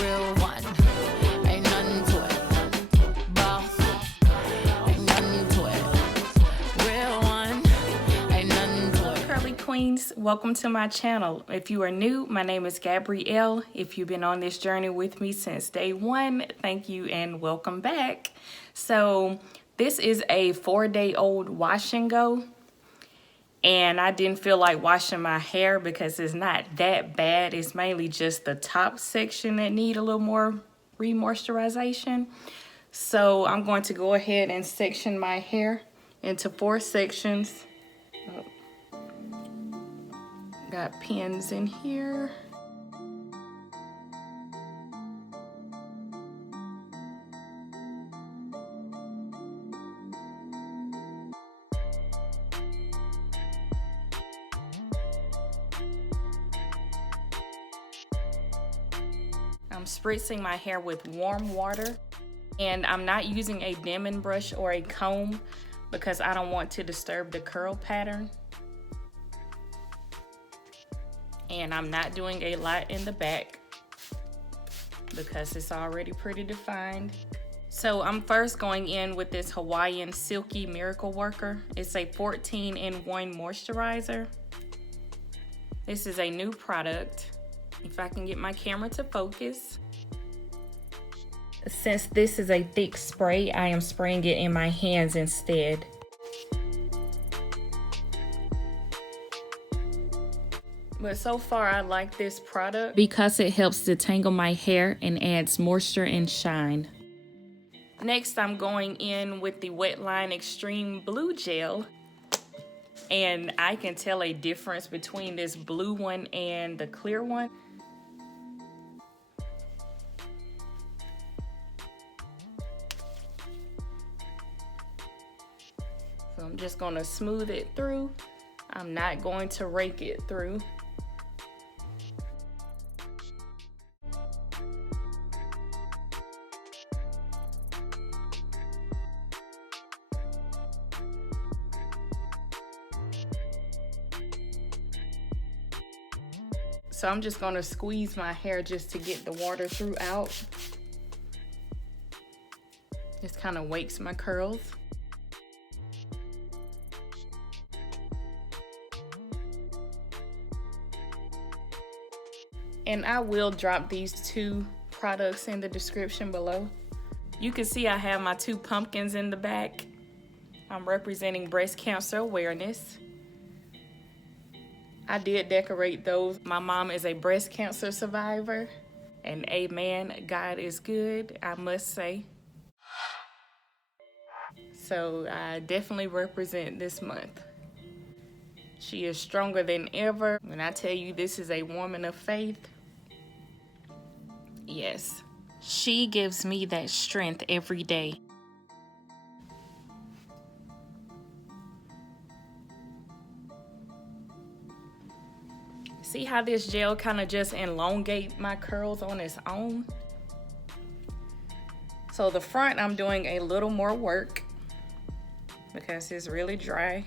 Real one, ain't nothing to it. Boss, ain't nothing to it. Real one, ain't nothing to it. Curly Queens, welcome to my channel. If you are new, my name is Gabrielle. If you've been on this journey with me since day one, thank you and welcome back. So this is a 4-day-old wash and go. And I didn't feel like washing my hair because it's not that bad. It's mainly just the top section that need a little more re-moisturization. So I'm going to go ahead and section my hair into 4 sections. Got pins in here. I'm spritzing my hair with warm water, and I'm not using a Denman brush or a comb because I don't want to disturb the curl pattern. And I'm not doing a lot in the back because it's already pretty defined. So I'm first going in with this Hawaiian Silky Miracle Worker. It's a 14-in-1 moisturizer. This is a new product. If I can get my camera to focus. Since this is a thick spray, I am spraying it in my hands instead. But so far I like this product because it helps detangle my hair and adds moisture and shine. Next I'm going in with the WetLine Xtreme Blue Gel. And I can tell a difference between this blue one and the clear one. So I'm just gonna smooth it through. I'm not going to rake it through. So I'm just gonna squeeze my hair just to get the water throughout. This kind of wakes my curls. And I will drop these 2 products in the description below. You can see I have my 2 pumpkins in the back. I'm representing breast cancer awareness. I did decorate those. My mom is a breast cancer survivor, and amen, God is good, I must say. So I definitely represent this month. She is stronger than ever. When I tell you this is a woman of faith, yes, she gives me that strength every day. See how this gel kind of just elongates my curls on its own? So the front, I'm doing a little more work because it's really dry.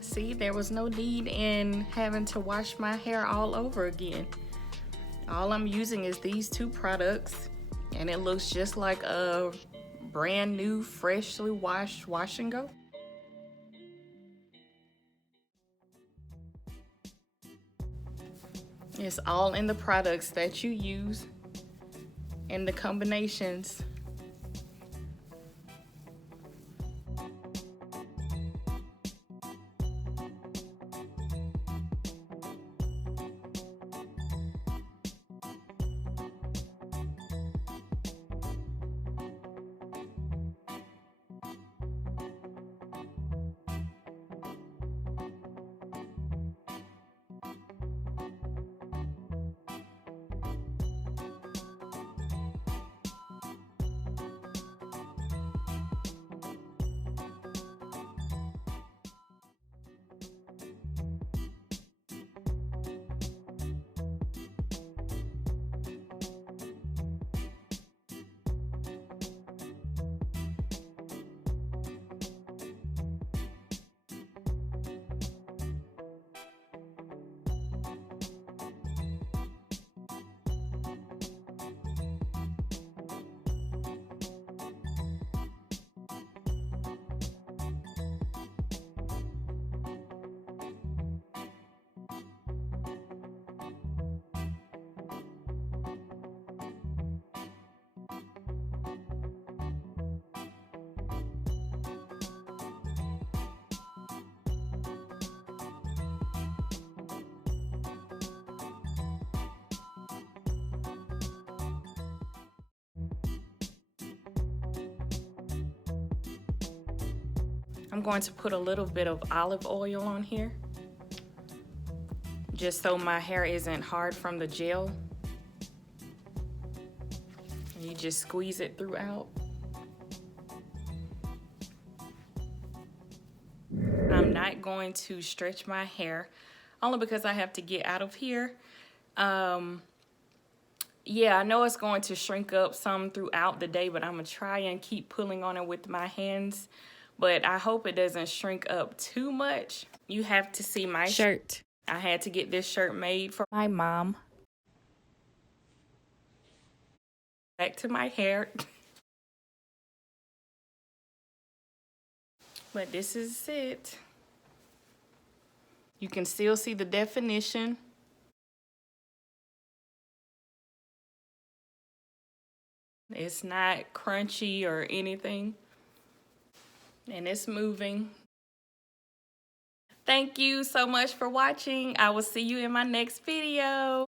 See, there was no need in having to wash my hair all over again. All I'm using is these 2 products, and it looks just like a brand new, freshly washed wash and go. It's all in the products that you use and the combinations. I'm going to put a little bit of olive oil on here, just so my hair isn't hard from the gel. And you just squeeze it throughout. I'm not going to stretch my hair, only because I have to get out of here. Yeah, I know it's going to shrink up some throughout the day, but I'm gonna try and keep pulling on it with my hands. But I hope it doesn't shrink up too much. You have to see my shirt. I had to get this shirt made for my mom. Back to my hair. But this is it. You can still see the definition. It's not crunchy or anything. And it's moving. Thank you so much for watching. I will see you in my next video.